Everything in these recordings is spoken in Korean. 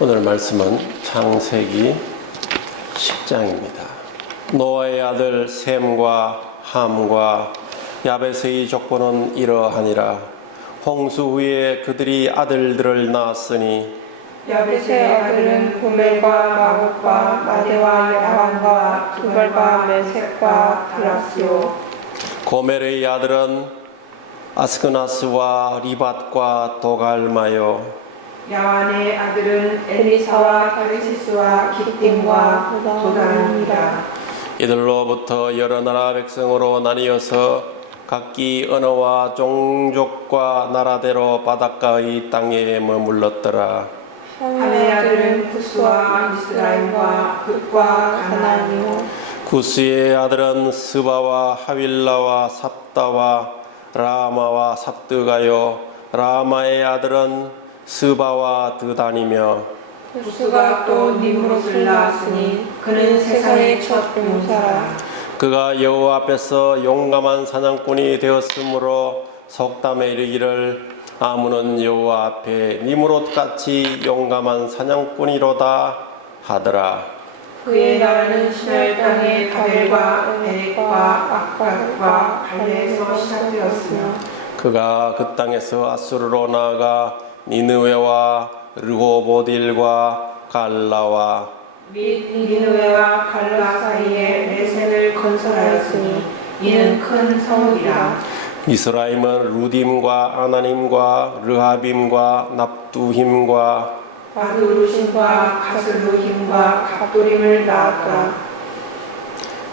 오늘 말씀은 창세기 10장입니다. 노아의 아들 셈과 함과 야벳의 족보는 이러하니라. 홍수 후에 그들이 아들들을 낳았으니 야벳의 아들은 고멜과 마곡과 마대와 야완과 두발과 메색과 드라스요. 고멜의 아들은 아스그나스와 리밧과 도갈마요. 야완의 아들은 엘리사와 다르시스와 기띔과 도단이라. 이들로부터 여러 나라 백성으로 나뉘어서 각기 언어와 종족과 나라대로 바닷가의 땅에 머물렀더라. 함의 아들은 구스와 미스라임과 굿과 가나안이요. 구스의 아들은 스바와 하윌라와 삽다와 라마와 삽드가요. 라마의 아들은 스바와 드단이며 구스가 또 nimrod을 낳았으니 그는 세상의 첫 용사라. 그가 여호와 앞에서 용감한 사냥꾼이 되었으므로 속담에 이르기를 아문은 여호와 앞에 니므롯같이 용감한 사냥꾼이로다 하더라. 그의 나라는 시날 땅의 바벨과 에렉과 악각과 갈레에서 시작되었으며 그가 그 땅에서 아수르로 나아가 니느웨와 르호보딜과 갈라와 및 니느웨와 갈라 사이에 레센을 건설하였으니 이는 큰 성읍이라. 미스라임은 루딤과 아나님과 르하빔과 납두힘과 바드루심과 가스루힘과 갑도림을 낳았더라.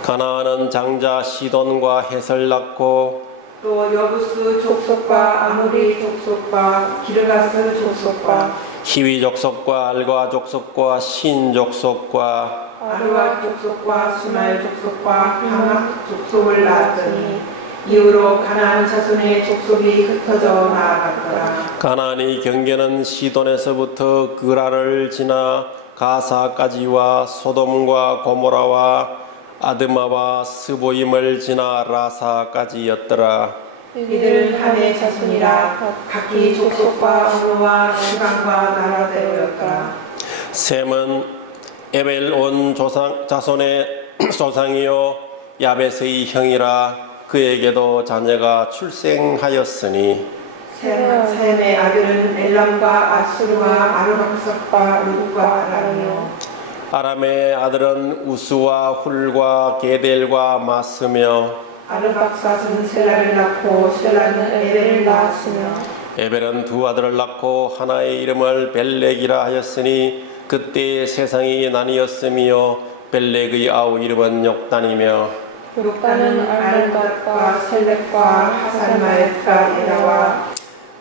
가나안은 장자 시돈과 헷을 낳고 또 여부스 족속과 아모리 족속과 기르가스 족속과 히위 족속과 알과 족속과 신 족속과 아르와 족속과 수말 족속과 하막 족속을 낳았더니 이후로 가나안 자손의 족속이 흩어져 나아갔더라. 가나안의 경계는 시돈에서부터 그라를 지나 가사까지와 소돔과 고모라와 아드마와 스보임을 지나 라사까지였더라. 이들은 함의 자손이라 각기 족속과 언어와 지방과 나라대로였더라. 셈은 에벨 온 자손의 조상이요 야벳의 형이라. 그에게도 자녀가 출생하였으니 셈의 아들은 엘람과 아수르와 아르박삭과 룻과 아람이요. 아람의 아들은 우스와 훌과 게델과 마스며 아르박삭은 셀라를 낳고 셀라는 에벨을 낳았으며 에벨은 두 아들을 낳고 하나의 이름을 벨렉이라 하였으니 그때 세상이 나뉘었으며 벨렉의 아우 이름은 욕단이며 욕단은 알못과 셀렉과 하살마엘과 에라와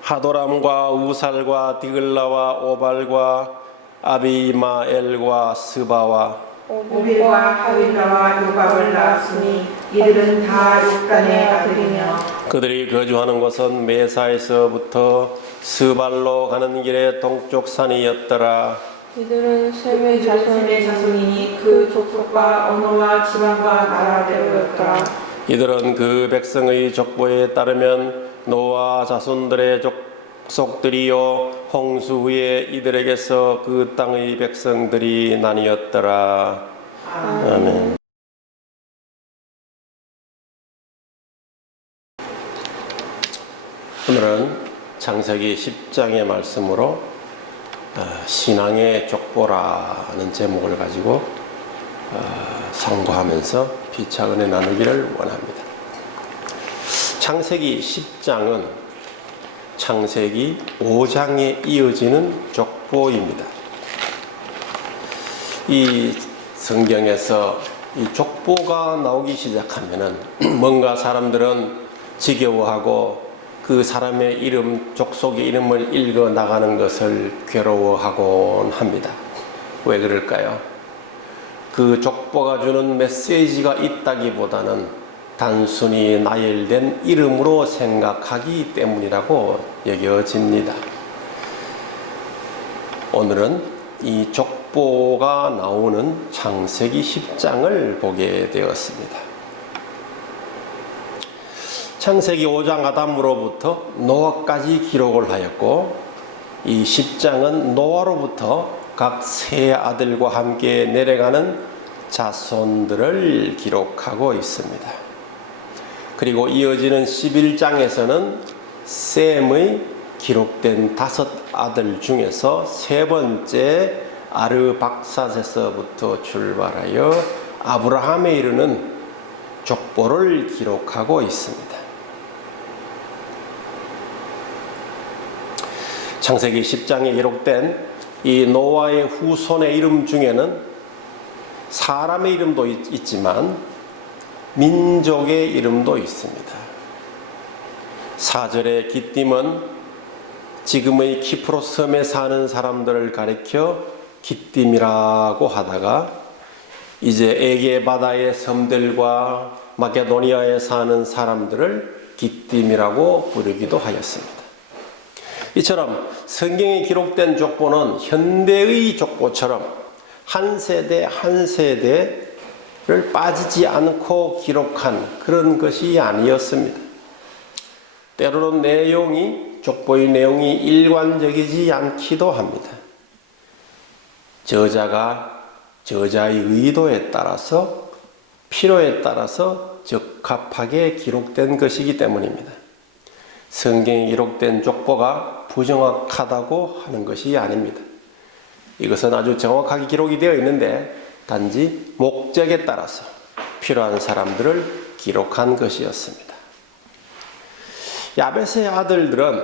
하도람과 우살과 디글라와 오발과 아비마엘과 스바와 오빌과 하윌라와 요bab을 낳았으니 이들은 다 욕단의 아들이며 그들이 거주하는 곳은 메사에서부터 스발로 가는 길의 동쪽 산이었더라. 이들은 셈의 자손이니 그 족속과 언어와 지방과 나라대로였더라. 이들은 그 백성의 족보에 따르면 노아 자손들의 족속들이요 홍수 후에 이들에게서 그 땅의 백성들이 나뉘었더라. 아멘. 오늘은 창세기 10장의 말씀으로 신앙의 족보라는 제목을 가지고 상고하면서 피차 은혜 나누기를 원합니다. 창세기 10장은 창세기 5장에 이어지는 족보입니다. 이 성경에서 이 족보가 나오기 시작하면은 뭔가 사람들은 지겨워하고 그 사람의 이름, 족속의 이름을 읽어 나가는 것을 괴로워하곤 합니다. 왜 그럴까요? 그 족보가 주는 메시지가 있다기보다는 단순히 나열된 이름으로 생각하기 때문이라고 여겨집니다. 오늘은 이 족보가 나오는 창세기 10장을 보게 되었습니다. 창세기 5장 아담으로부터 노아까지 기록을 하였고 이 10장은 노아로부터 각 세 아들과 함께 내려가는 자손들을 기록하고 있습니다. 그리고 이어지는 11장에서는 셈의 기록된 5 아들 중에서 세 번째 아르박사세서부터 출발하여 아브라함에 이르는 족보를 기록하고 있습니다. 창세기 10장에 기록된 이 노아의 후손의 이름 중에는 사람의 이름도 있지만 민족의 이름도 있습니다. 4절의 기띔은 지금의 키프로스 섬에 사는 사람들을 가리켜 기띔이라고 하다가 이제 에게 바다의 섬들과 마케도니아에 사는 사람들을 기띔이라고 부르기도 하였습니다. 이처럼 성경에 기록된 족보는 현대의 족보처럼 한 세대 한 세대를 빠지지 않고 기록한 그런 것이 아니었습니다. 때로는 족보의 내용이 일관적이지 않기도 합니다. 저자가 저자의 의도에 따라서 필요에 따라서 적합하게 기록된 것이기 때문입니다. 성경에 기록된 족보가 부정확하다고 하는 것이 아닙니다. 이것은 아주 정확하게 기록이 되어 있는데 단지 목적에 따라서 필요한 사람들을 기록한 것이었습니다. 야벳의 아들들은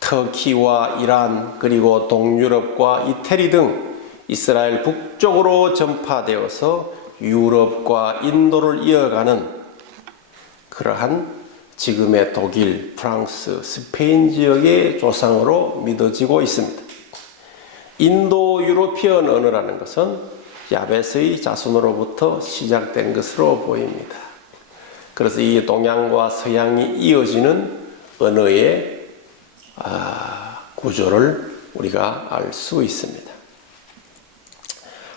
터키와 이란 그리고 동유럽과 이태리 등 이스라엘 북쪽으로 전파되어서 유럽과 인도를 이어가는 그러한 지금의 독일, 프랑스, 스페인 지역의 조상으로 믿어지고 있습니다. 인도 유로피언 언어라는 것은 야벳의 자손으로부터 시작된 것으로 보입니다. 그래서 이 동양과 서양이 이어지는 언어의 구조를 우리가 알 수 있습니다.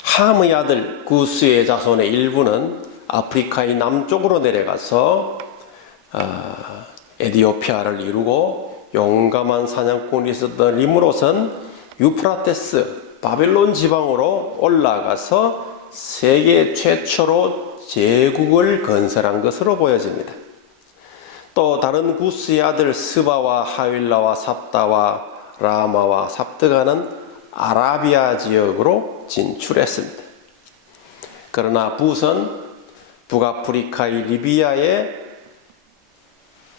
함의 아들 구스의 자손의 일부는 아프리카의 남쪽으로 내려가서 에디오피아를 이루고 용감한 사냥꾼이 있었던 리므롯은 유프라테스 바벨론 지방으로 올라가서 세계 최초로 제국을 건설한 것으로 보여집니다. 또 다른 구스의 아들 스바와 하윌라와 삽다와 라마와 삽드가는 아라비아 지역으로 진출했습니다. 그러나 붓은 북아프리카의 리비아에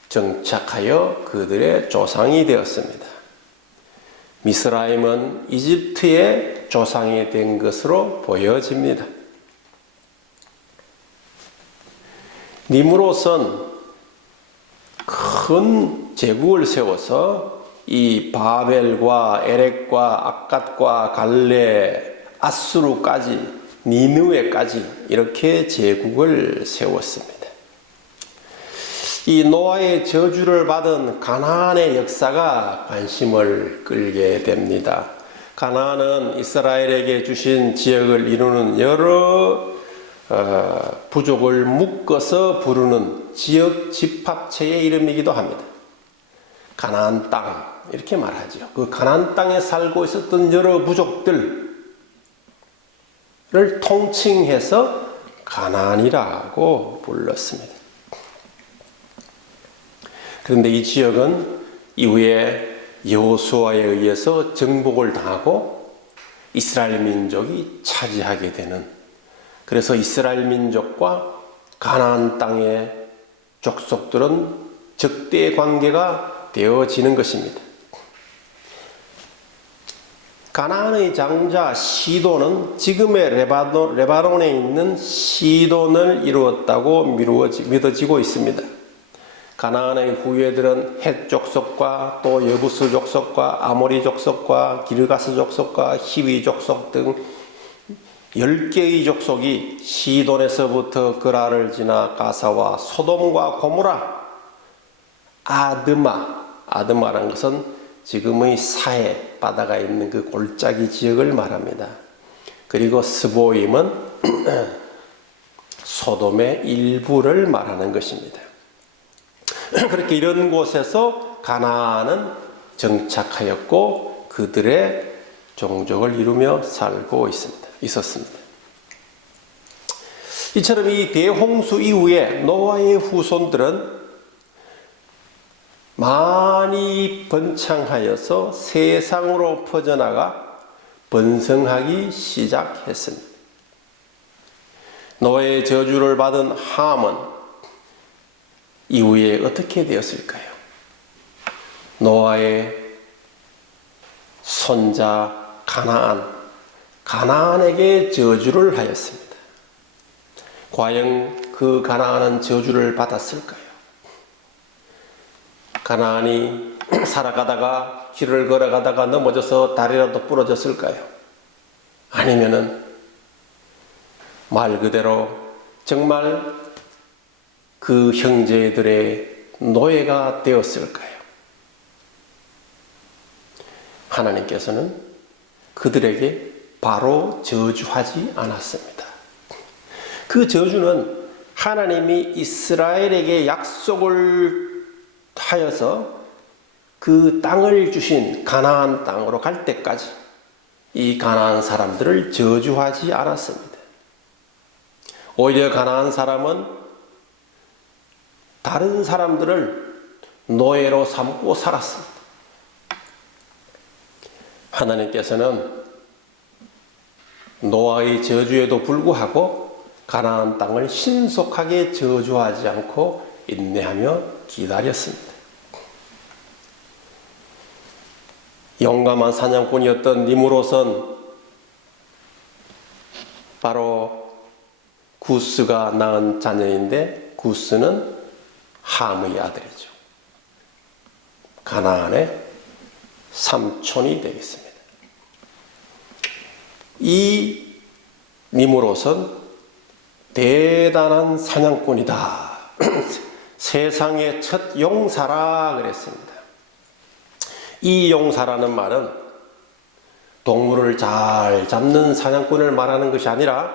정착하여 그들의 조상이 되었습니다. 미스라임은 이집트의 조상이 된 것으로 보여집니다. 니므롯은 큰 제국을 세워서 이 바벨과 에렉과 악갓과 갈레, 아수르까지 니느웨까지 이렇게 제국을 세웠습니다. 이 노아의 저주를 받은 가나안의 역사가 관심을 끌게 됩니다. 가나안은 이스라엘에게 주신 지역을 이루는 여러 부족을 묶어서 부르는 지역 집합체의 이름이기도 합니다. 가나안 땅 이렇게 말하죠. 그 가나안 땅에 살고 있었던 여러 부족들을 통칭해서 가나안이라고 불렀습니다. 그런데 이 지역은 이후에 여호수아에 의해서 정복을 당하고 이스라엘 민족이 차지하게 되는, 그래서 이스라엘 민족과 가나안 땅의 족속들은 적대 관계가 되어지는 것입니다. 가나안의 장자 시돈은 지금의 레바논에 있는 시돈을 이루었다고 믿어지고 있습니다. 가나안의 후예들은 헷 족속과 또 여부스 족속과 아모리 족속과 기르가스 족속과 히위 족속 등 10개의 족속이 시돈에서부터 그라를 지나 가사와 소돔과 고모라, 아드마라는 것은 지금의 사해 바다가 있는 그 골짜기 지역을 말합니다. 그리고 스보임은 소돔의 일부를 말하는 것입니다. 그렇게 이런 곳에서 가나안은 정착하였고 그들의 종족을 이루며 살고 있었습니다. 이처럼 이 대홍수 이후에 노아의 후손들은 많이 번창하여서 세상으로 퍼져나가 번성하기 시작했습니다. 노아의 저주를 받은 함은 이후에 어떻게 되었을까요? 노아의 손자 가나안에게 저주를 하였습니다. 과연 그 가나안은 저주를 받았을까요? 가나안이 살아가다가 길을 걸어가다가 넘어져서 다리라도 부러졌을까요? 아니면은 말 그대로 정말 그 형제들의 노예가 되었을까요? 하나님께서는 그들에게 바로 저주하지 않았습니다. 그 저주는 하나님이 이스라엘에게 약속을 하여서 그 땅을 주신 가나안 땅으로 갈 때까지 이 가나안 사람들을 저주하지 않았습니다. 오히려 가나안 사람은 다른 사람들을 노예로 삼고 살았습니다. 하나님께서는 노아의 저주에도 불구하고 가나안 땅을 신속하게 저주하지 않고 인내하며 기다렸습니다. 용감한 사냥꾼이었던 니므롯은 바로 구스가 낳은 자녀인데 구스는 함의 아들이죠. 가나안의 삼촌이 되겠습니다. 이 니므롯은 대단한 사냥꾼이다. 세상의 첫 용사라 그랬습니다. 이 용사라는 말은 동물을 잘 잡는 사냥꾼을 말하는 것이 아니라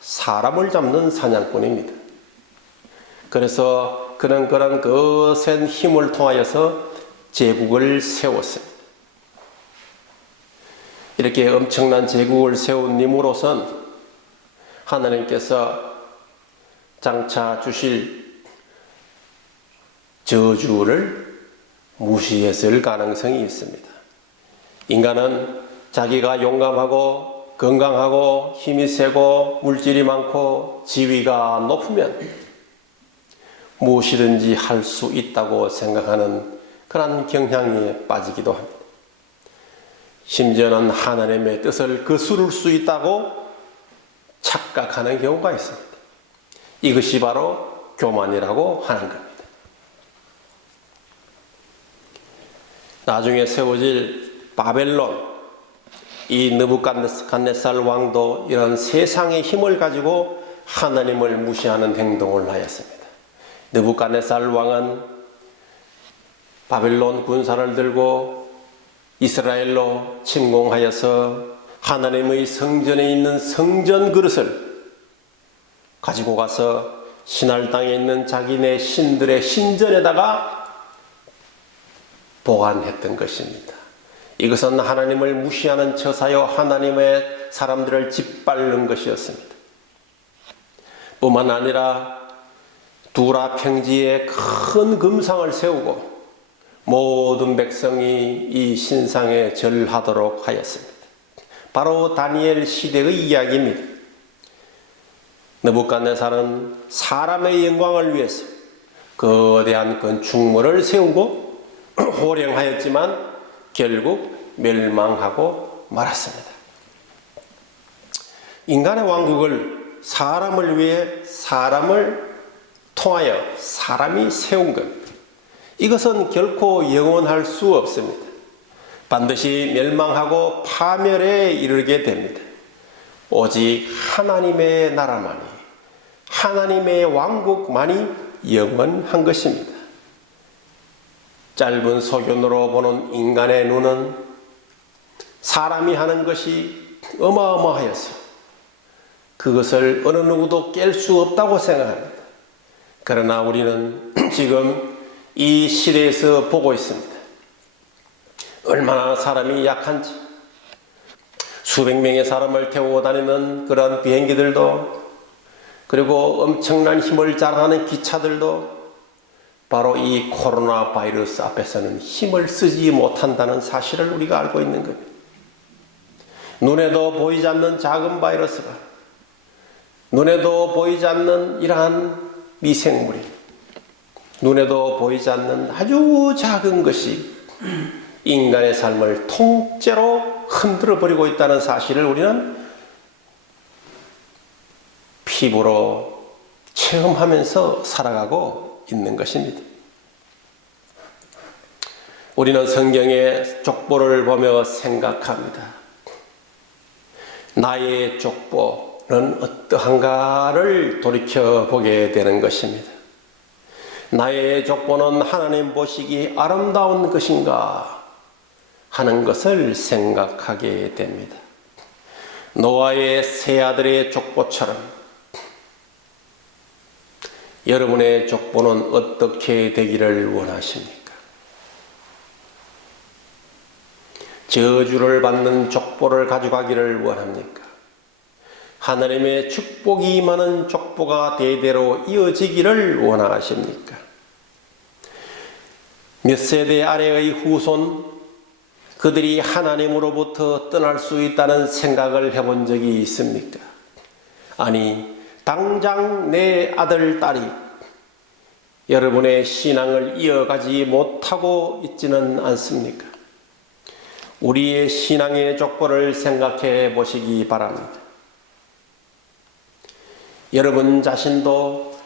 사람을 잡는 사냥꾼입니다. 그래서 그는 그런 거센 힘을 통하여서 제국을 세웠습니다. 이렇게 엄청난 제국을 세운 니므롯은 하나님께서 장차 주실 저주를 무시했을 가능성이 있습니다. 인간은 자기가 용감하고 건강하고 힘이 세고 물질이 많고 지위가 높으면 무엇이든지 할 수 있다고 생각하는 그런 경향에 빠지기도 합니다. 심지어는 하나님의 뜻을 거스를 수 있다고 착각하는 경우가 있습니다. 이것이 바로 교만이라고 하는 겁니다. 나중에 세워질 바벨론, 이 느부갓네살 왕도 이런 세상의 힘을 가지고 하나님을 무시하는 행동을 하였습니다. 느부갓네살 왕은 바벨론 군사를 들고 이스라엘로 침공하여서 하나님의 성전에 있는 성전 그릇을 가지고 가서 신할 땅에 있는 자기네 신들의 신전에다가 보관했던 것입니다. 이것은 하나님을 무시하는 처사여 하나님의 사람들을 짓밟는 것이었습니다. 뿐만 아니라 두라 평지에 큰 금상을 세우고 모든 백성이 이 신상에 절하도록 하였습니다. 바로 다니엘 시대의 이야기입니다. 느부갓네살은 사람의 영광을 위해서 거대한 건축물을 세우고 호령하였지만 결국 멸망하고 말았습니다. 인간의 왕국을 사람을 위해 사람을 통하여 사람이 세운 겁니다. 이것은 결코 영원할 수 없습니다. 반드시 멸망하고 파멸에 이르게 됩니다. 오직 하나님의 나라만이, 하나님의 왕국만이 영원한 것입니다. 짧은 소견으로 보는 인간의 눈은 사람이 하는 것이 어마어마하여서 그것을 어느 누구도 깰 수 없다고 생각합니다. 그러나 우리는 지금 이 시대에서 보고 있습니다. 얼마나 사람이 약한지, 수백 명의 사람을 태우고 다니는 그런 비행기들도, 그리고 엄청난 힘을 자랑하는 기차들도 바로 이 코로나 바이러스 앞에서는 힘을 쓰지 못한다는 사실을 우리가 알고 있는 겁니다. 눈에도 보이지 않는 작은 바이러스가, 눈에도 보이지 않는 이러한 미생물이, 눈에도 보이지 않는 아주 작은 것이 인간의 삶을 통째로 흔들어 버리고 있다는 사실을 우리는 피부로 체험하면서 살아가고 있는 것입니다. 우리는 성경의 족보를 보며 생각합니다. 나의 족보는 어떠한가를 돌이켜보게 되는 것입니다. 나의 족보는 하나님 보시기 아름다운 것인가 하는 것을 생각하게 됩니다. 노아의 세 아들의 족보처럼 여러분의 족보는 어떻게 되기를 원하십니까? 저주를 받는 족보를 가져가기를 원합니까? 하나님의 축복이 임하는 족보가 대대로 이어지기를 원하십니까? 몇 세대 아래의 후손, 그들이 하나님으로부터 떠날 수 있다는 생각을 해본 적이 있습니까? 아니, 당장 내 아들, 딸이 여러분의 신앙을 이어가지 못하고 있지는 않습니까? 우리의 신앙의 족보를 생각해 보시기 바랍니다. 여러분 자신도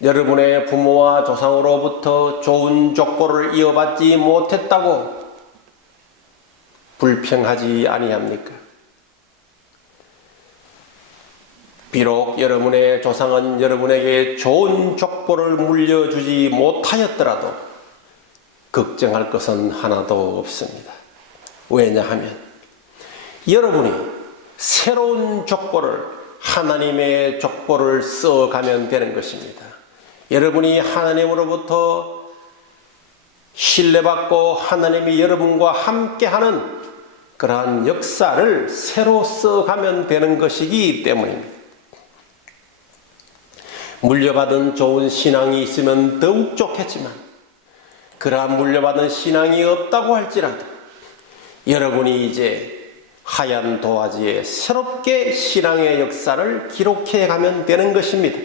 여러분의 부모와 조상으로부터 좋은 족보를 이어받지 못했다고 불평하지 아니합니까? 비록 여러분의 조상은 여러분에게 좋은 족보를 물려주지 못하였더라도 걱정할 것은 하나도 없습니다. 왜냐하면 여러분이 새로운 족보를, 하나님의 족보를 써가면 되는 것입니다. 여러분이 하나님으로부터 신뢰받고 하나님이 여러분과 함께하는 그러한 역사를 새로 써가면 되는 것이기 때문입니다. 물려받은 좋은 신앙이 있으면 더욱 좋겠지만 그러한 물려받은 신앙이 없다고 할지라도 여러분이 이제 하얀 도화지에 새롭게 신앙의 역사를 기록해 가면 되는 것입니다.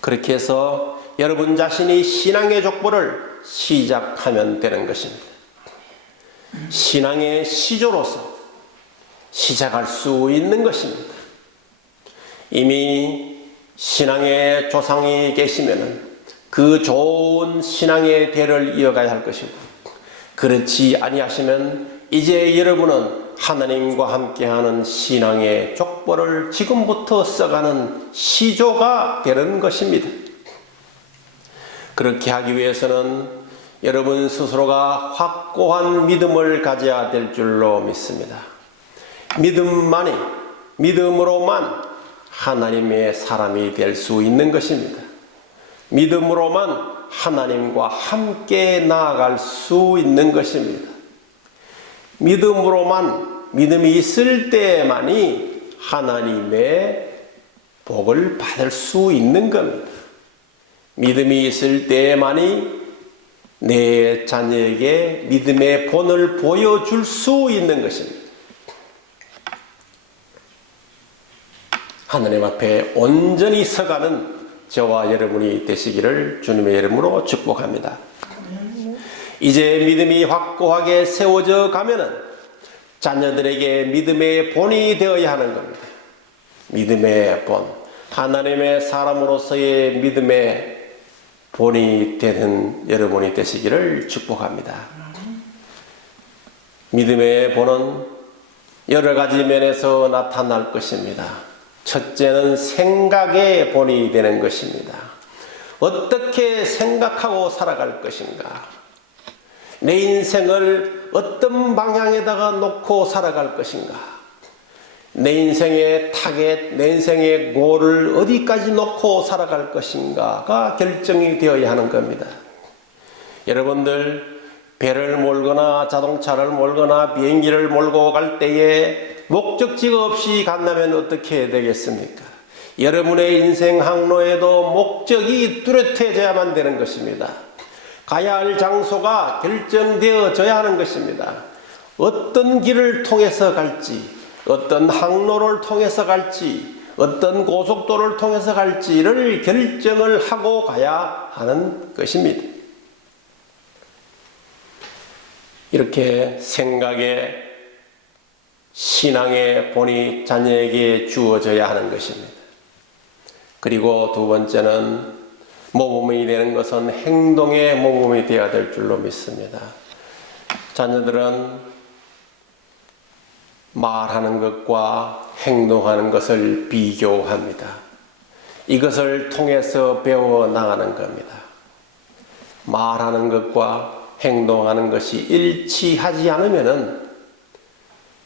그렇게 해서 여러분 자신이 신앙의 족보를 시작하면 되는 것입니다. 신앙의 시조로서 시작할 수 있는 것입니다. 이미 신앙의 조상이 계시면은 그 좋은 신앙의 대를 이어가야 할 것이고, 그렇지 아니하시면 이제 여러분은 하나님과 함께하는 신앙의 족보를 지금부터 써가는 시조가 되는 것입니다. 그렇게 하기 위해서는 여러분 스스로가 확고한 믿음을 가져야 될 줄로 믿습니다. 믿음으로만 하나님의 사람이 될 수 있는 것입니다. 믿음으로만 하나님과 함께 나아갈 수 있는 것입니다. 믿음이 있을 때만이 하나님의 복을 받을 수 있는 겁니다. 믿음이 있을 때만이 내 자녀에게 믿음의 본을 보여줄 수 있는 것입니다. 하나님 앞에 온전히 서가는 저와 여러분이 되시기를 주님의 이름으로 축복합니다. 이제 믿음이 확고하게 세워져 가면은 자녀들에게 믿음의 본이 되어야 하는 겁니다. 믿음의 본, 하나님의 사람으로서의 믿음의 본이 되는 여러분이 되시기를 축복합니다. 믿음의 본은 여러 가지 면에서 나타날 것입니다. 첫째는 생각의 본이 되는 것입니다. 어떻게 생각하고 살아갈 것인가? 내 인생을 어떤 방향에다가 놓고 살아갈 것인가? 내 인생의 타겟, 내 인생의 골을 어디까지 놓고 살아갈 것인가가 결정이 되어야 하는 겁니다. 여러분들 배를 몰거나 자동차를 몰거나 비행기를 몰고 갈 때에 목적지가 없이 간다면 어떻게 되겠습니까? 여러분의 인생 항로에도 목적이 뚜렷해져야만 되는 것입니다. 가야 할 장소가 결정되어져야 하는 것입니다. 어떤 길을 통해서 갈지, 어떤 항로를 통해서 갈지, 어떤 고속도로를 통해서 갈지를 결정을 하고 가야 하는 것입니다. 이렇게 생각의 신앙의 본이 자녀에게 주어져야 하는 것입니다. 그리고 두 번째는 모범이 되는 것은 행동의 모범이 되어야 될 줄로 믿습니다. 자녀들은 말하는 것과 행동하는 것을 비교합니다. 이것을 통해서 배워나가는 겁니다. 말하는 것과 행동하는 것이 일치하지 않으면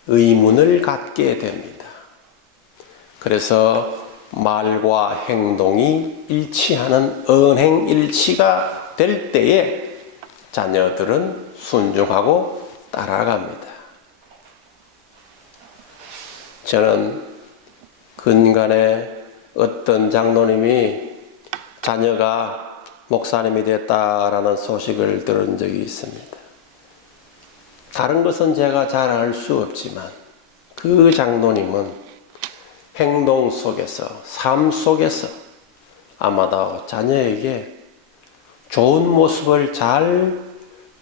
의문을 갖게 됩니다. 그래서 말과 행동이 일치하는 언행일치가 될 때에 자녀들은 순종하고 따라갑니다. 저는 근간에 어떤 장로님이 자녀가 목사님이 됐다라는 소식을 들은 적이 있습니다. 다른 것은 제가 잘 알 수 없지만 그 장로님은 행동 속에서, 삶 속에서 아마도 자녀에게 좋은 모습을 잘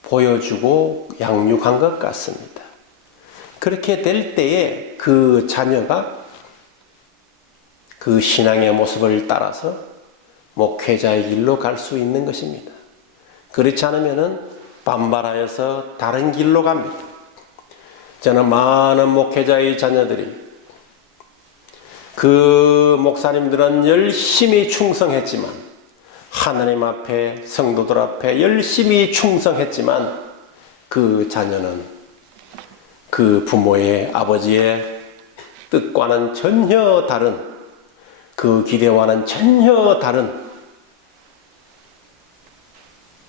보여주고 양육한 것 같습니다. 그렇게 될 때에 그 자녀가 그 신앙의 모습을 따라서 목회자의 길로 갈 수 있는 것입니다. 그렇지 않으면 반발하여서 다른 길로 갑니다. 저는 많은 목회자의 자녀들이 그 목사님들은 열심히 충성했지만 하나님 앞에 성도들 앞에 열심히 충성했지만 그 자녀는 그 부모의 아버지의 뜻과는 전혀 다른 그 기대와는 전혀 다른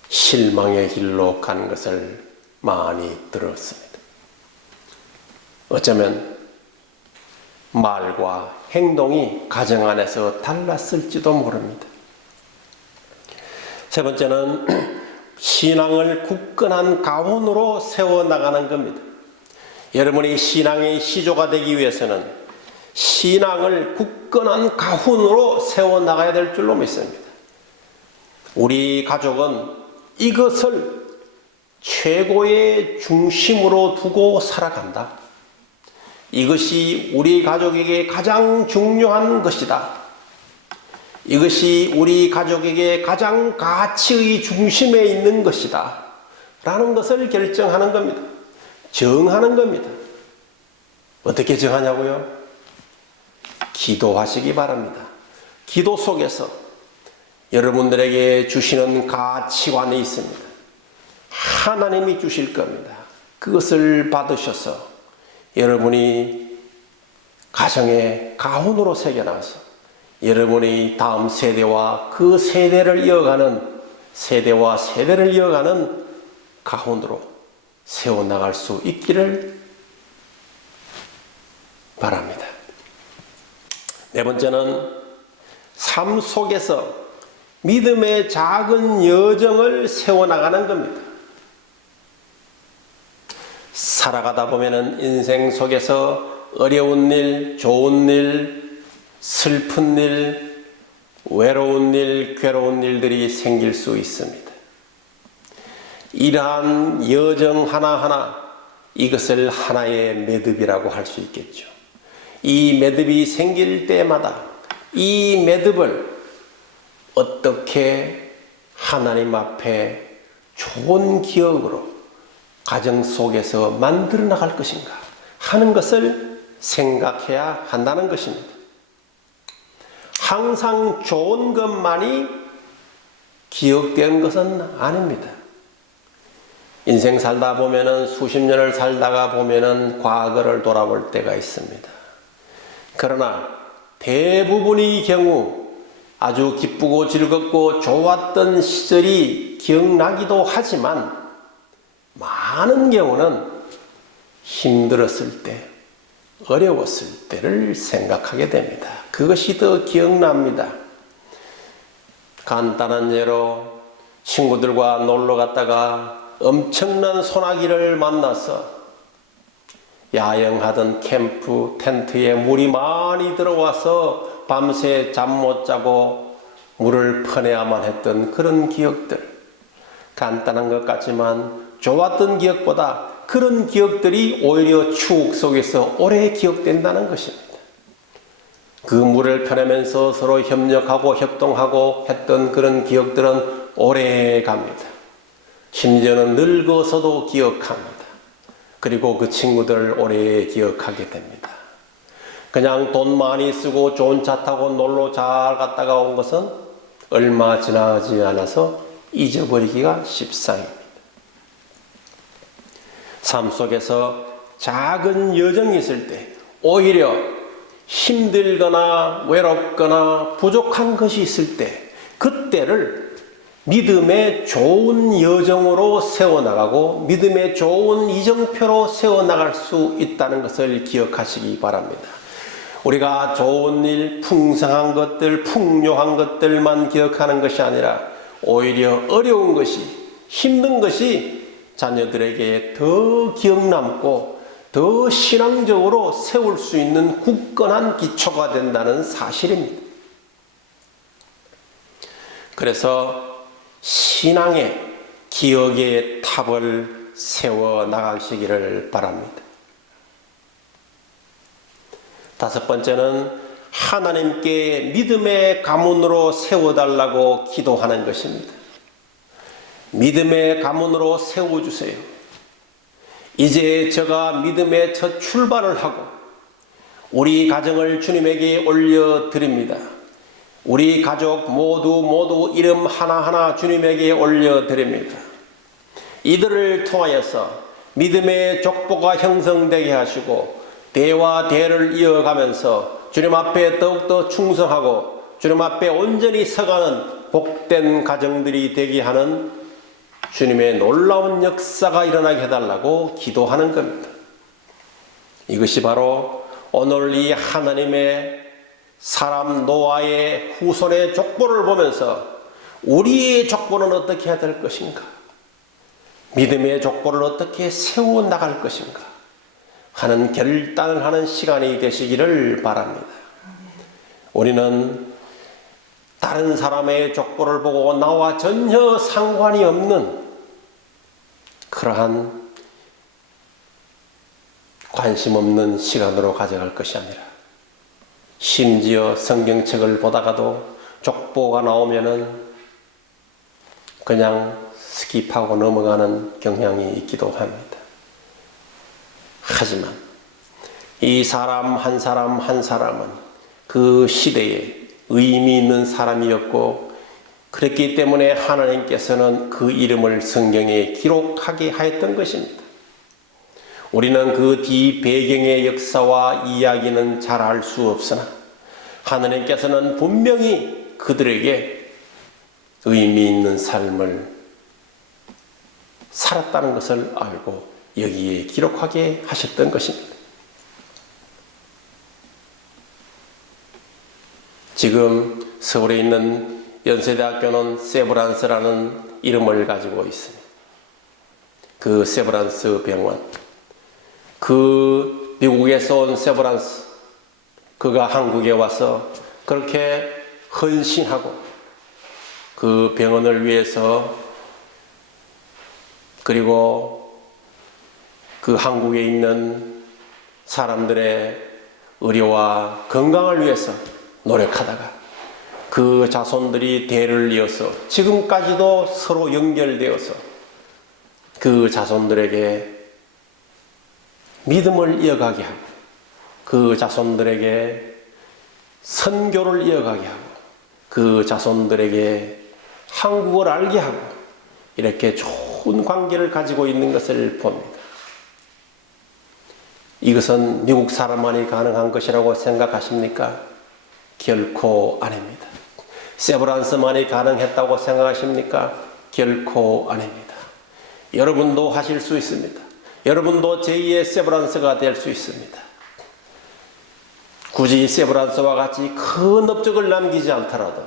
실망의 길로 간 것을 많이 들었습니다. 어쩌면 말과 행동이 가정 안에서 달랐을지도 모릅니다. 세 번째는 신앙을 굳건한 가훈으로 세워나가는 겁니다. 여러분이 신앙의 시조가 되기 위해서는 신앙을 굳건한 가훈으로 세워나가야 될 줄로 믿습니다. 우리 가족은 이것을 최고의 중심으로 두고 살아간다. 이것이 우리 가족에게 가장 중요한 것이다. 이것이 우리 가족에게 가장 가치의 중심에 있는 것이다. 라는 것을 결정하는 겁니다. 정하는 겁니다. 어떻게 정하냐고요? 기도하시기 바랍니다. 기도 속에서 여러분들에게 주시는 가치관이 있습니다. 하나님이 주실 겁니다. 그것을 받으셔서 여러분이 가정의 가훈으로 새겨나서 여러분의 다음 세대와 그 세대를 이어가는 세대와 세대를 이어가는 가훈으로 세워나갈 수 있기를 바랍니다. 네 번째는 삶 속에서 믿음의 작은 여정을 세워나가는 겁니다. 살아가다 보면은 인생 속에서 어려운 일, 좋은 일, 슬픈 일, 외로운 일, 괴로운 일들이 생길 수 있습니다. 이러한 여정 하나하나 이것을 하나의 매듭이라고 할 수 있겠죠. 이 매듭이 생길 때마다 이 매듭을 어떻게 하나님 앞에 좋은 기억으로 가정 속에서 만들어 나갈 것인가 하는 것을 생각해야 한다는 것입니다. 항상 좋은 것만이 기억되는 것은 아닙니다. 인생 살다 보면은 수십 년을 살다가 보면은 과거를 돌아볼 때가 있습니다. 그러나 대부분의 경우 아주 기쁘고 즐겁고 좋았던 시절이 기억나기도 하지만 많은 경우는 힘들었을 때, 어려웠을 때를 생각하게 됩니다. 그것이 더 기억납니다. 간단한 예로 친구들과 놀러 갔다가 엄청난 소나기를 만나서 야영하던 캠프 텐트에 물이 많이 들어와서 밤새 잠 못 자고 물을 퍼내야만 했던 그런 기억들. 간단한 것 같지만 좋았던 기억보다 그런 기억들이 오히려 추억 속에서 오래 기억된다는 것입니다. 그 물을 퍼내면서 서로 협력하고 협동하고 했던 그런 기억들은 오래 갑니다. 심지어는 늙어서도 기억합니다. 그리고 그 친구들 오래 기억하게 됩니다. 그냥 돈 많이 쓰고 좋은 차 타고 놀러 잘 갔다가 온 것은 얼마 지나지 않아서 잊어버리기가 십상입니다. 삶 속에서 작은 여정이 있을 때 오히려 힘들거나 외롭거나 부족한 것이 있을 때 그때를 믿음의 좋은 여정으로 세워나가고 믿음의 좋은 이정표로 세워나갈 수 있다는 것을 기억하시기 바랍니다. 우리가 좋은 일, 풍성한 것들, 풍요한 것들만 기억하는 것이 아니라 오히려 어려운 것이, 힘든 것이 자녀들에게 더 기억남고 더 신앙적으로 세울 수 있는 굳건한 기초가 된다는 사실입니다. 그래서 신앙의 기억의 탑을 세워 나가시기를 바랍니다. 다섯 번째는 하나님께 믿음의 가문으로 세워달라고 기도하는 것입니다. 믿음의 가문으로 세워주세요. 이제 제가 믿음의 첫 출발을 하고 우리 가정을 주님에게 올려드립니다. 우리 가족 모두 이름 하나하나 주님에게 올려드립니다. 이들을 통하여서 믿음의 족보가 형성되게 하시고 대와 대를 이어가면서 주님 앞에 더욱더 충성하고 주님 앞에 온전히 서가는 복된 가정들이 되게 하는 주님의 놀라운 역사가 일어나게 해달라고 기도하는 겁니다. 이것이 바로 오늘 이 하나님의 사람 노아의 후손의 족보를 보면서 우리의 족보는 어떻게 해야 될 것인가? 믿음의 족보를 어떻게 세워나갈 것인가? 하는 결단을 하는 시간이 되시기를 바랍니다. 우리는 다른 사람의 족보를 보고 나와 전혀 상관이 없는 그러한 관심 없는 시간으로 가져갈 것이 아니라 심지어 성경책을 보다가도 족보가 나오면은 그냥 스킵하고 넘어가는 경향이 있기도 합니다. 하지만 이 사람 한 사람은 그 시대에 의미 있는 사람이었고 그랬기 때문에 하나님께서는 그 이름을 성경에 기록하게 하였던 것입니다. 우리는 그 뒤 배경의 역사와 이야기는 잘 알 수 없으나 하나님께서는 분명히 그들에게 의미 있는 삶을 살았다는 것을 알고 여기에 기록하게 하셨던 것입니다. 지금 서울에 있는 연세대학교는 세브란스라는 이름을 가지고 있습니다. 그 세브란스 병원, 그 미국에서 온 세브란스, 그가 한국에 와서 그렇게 헌신하고 그 병원을 위해서 그리고 그 한국에 있는 사람들의 의료와 건강을 위해서 노력하다가 그 자손들이 대를 이어서 지금까지도 서로 연결되어서 그 자손들에게 믿음을 이어가게 하고 그 자손들에게 선교를 이어가게 하고 그 자손들에게 한국을 알게 하고 이렇게 좋은 관계를 가지고 있는 것을 봅니다. 이것은 미국 사람만이 가능한 것이라고 생각하십니까? 결코 아닙니다. 세브란스만이 가능했다고 생각하십니까? 결코 아닙니다. 여러분도 하실 수 있습니다. 여러분도 제2의 세브란스가 될 수 있습니다. 굳이 세브란스와 같이 큰 업적을 남기지 않더라도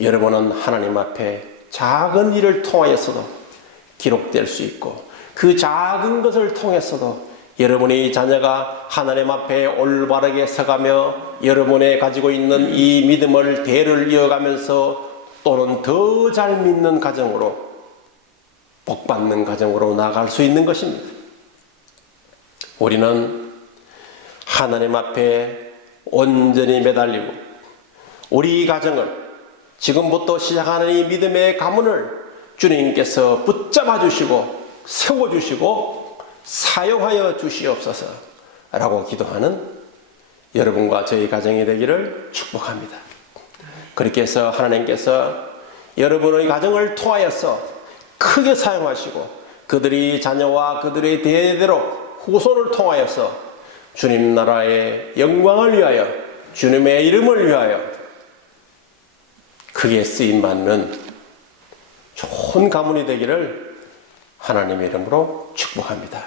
여러분은 하나님 앞에 작은 일을 통하여서도 기록될 수 있고, 그 작은 것을 통해서도 여러분의 자녀가 하나님 앞에 올바르게 서가며 여러분의 가지고 있는 이 믿음을 대를 이어가면서 또는 더 잘 믿는 가정으로, 복받는 가정으로 나아갈 수 있는 것입니다. 우리는 하나님 앞에 온전히 매달리고 우리 가정을 지금부터 시작하는 이 믿음의 가문을 주님께서 붙잡아 주시고 세워주시고 사용하여 주시옵소서 라고 기도하는 여러분과 저희 가정이 되기를 축복합니다. 그렇게 해서 하나님께서 여러분의 가정을 통하여서 크게 사용하시고 그들이 자녀와 그들의 대대로 후손을 통하여서 주님 나라의 영광을 위하여, 주님의 이름을 위하여 크게 쓰임받는 좋은 가문이 되기를 하나님의 이름으로 축복합니다.